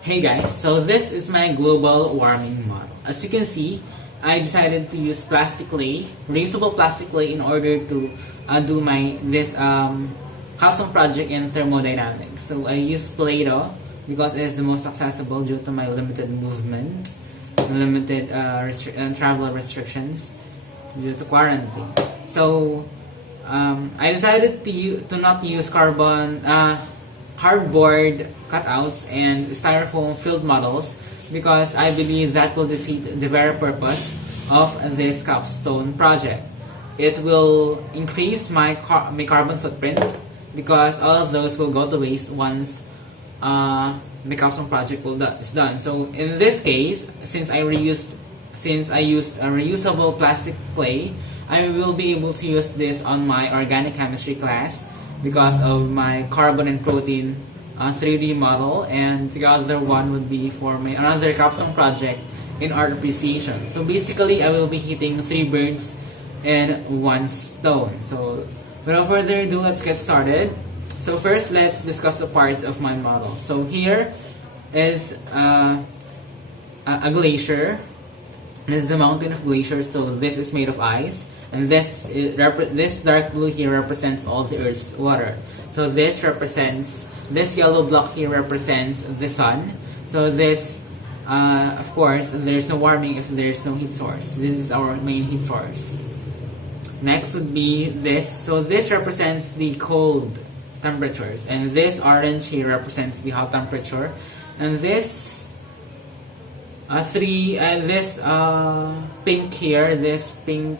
Hey guys, so this is my global warming model. As you can see, I decided to use plastic clay, reusable plastic clay, in order to do this capstone project in thermodynamics. So I use Play-Doh because it is the most accessible due to my limited movement, limited travel restrictions due to quarantine. So I decided to not use cardboard cutouts and styrofoam filled models because I believe that will defeat the very purpose of this capstone project. It will increase my carbon footprint because all of those will go to waste once the capstone project is done. So in this case, since I used a reusable plastic clay, I will be able to use this on my organic chemistry class because of my carbon and protein 3D model, and the other one would be for my another capstone project in art appreciation. So basically, I will be hitting 3 birds in 1 stone. So without further ado, let's get started. So first, let's discuss the parts of my model. So here is a glacier. This is a mountain of glaciers. So this is made of ice. And this dark blue here represents all the Earth's water. So this yellow block here represents the sun. So this, of course, there's no warming if there's no heat source. This is our main heat source. Next would be this. So this represents the cold temperatures, and this orange here represents the hot temperature, and this pink here, this pink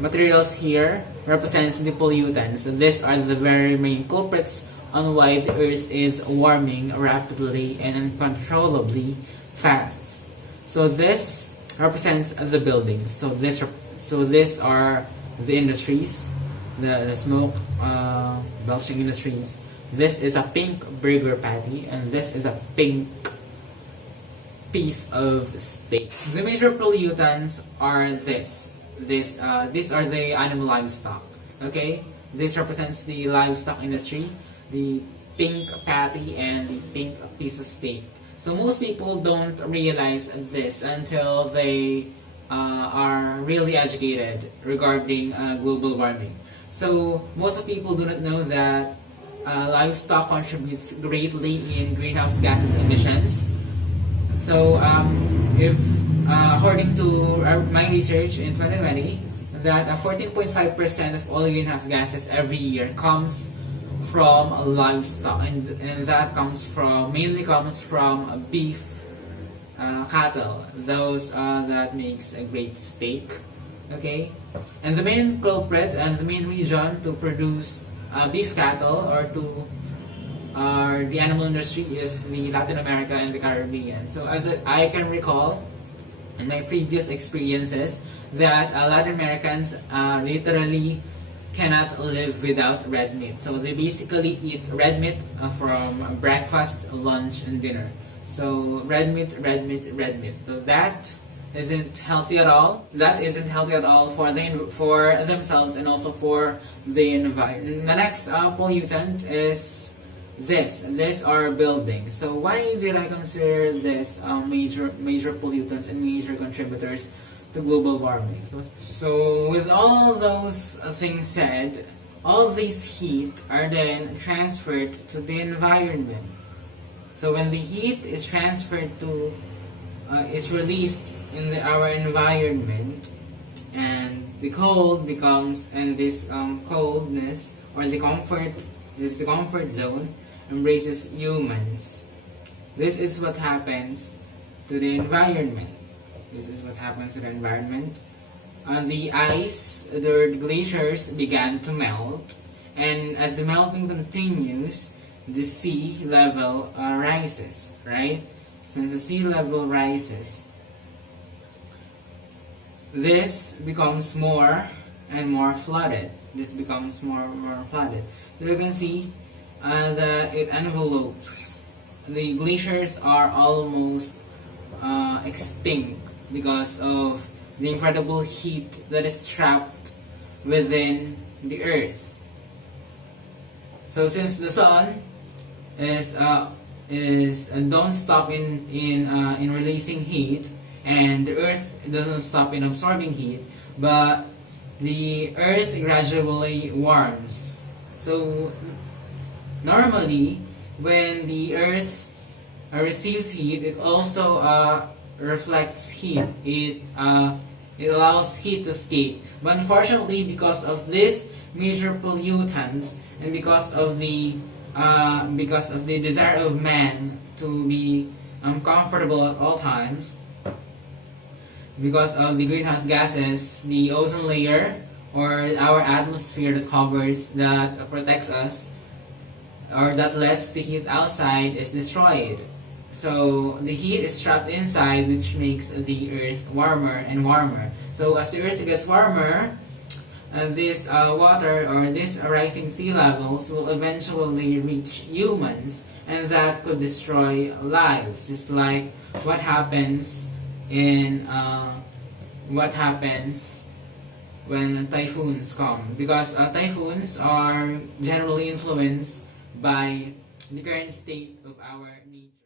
materials here represents the pollutants. These are the very main culprits on why the Earth is warming rapidly and uncontrollably fast. So this represents the buildings. So these are the industries, the smoke belching industries. This is a pink burger patty, and this is a pink piece of steak. The major pollutants are these are the animal livestock. Okay, this represents the livestock industry, the pink patty, and the pink piece of steak. So most people don't realize this until they are really educated regarding global warming. So most of people do not know that livestock contributes greatly in greenhouse gases emissions. So if according to my research in 2020, that 14.5% of all greenhouse gases every year comes from livestock, and that mainly comes from beef cattle, those that makes a great steak. Okay, and the main culprit and the main region to produce beef cattle or the animal industry is the Latin America and the Caribbean. So as I can recall in my previous experiences that Latin Americans literally cannot live without red meat. So they basically eat red meat from breakfast, lunch, and dinner. So red meat, red meat, red meat. So that isn't healthy at all. That isn't healthy at all for themselves and also for the environment. The next pollutant is these are buildings. So why did I consider this major pollutants and major contributors to global warming? So with all those things said, all this heat are then transferred to the environment. So when the heat is transferred to is released in our environment, and the cold becomes, and this coldness or the comfort zone embraces humans. This is what happens to the environment. The ice, the glaciers began to melt, and as the melting continues, the sea level rises, right? So as the sea level rises, this becomes more and more flooded. So you can see that it envelopes. The glaciers are almost extinct because of the incredible heat that is trapped within the earth. So since the sun is don't stop in releasing heat, and the Earth doesn't stop in absorbing heat, but the Earth gradually warms. So normally, when the Earth receives heat, it also reflects heat. It allows heat to escape. But unfortunately, because of this major pollutants and because of the desire of man to be comfortable at all times, because of the greenhouse gases, the ozone layer or our atmosphere that protects us or that lets the heat outside is destroyed. So the heat is trapped inside, which makes the earth warmer and warmer. So as the earth gets warmer, this water or these rising sea levels will eventually reach humans, and that could destroy lives, just like what happens when typhoons come, because typhoons are generally influenced by the current state of our nature.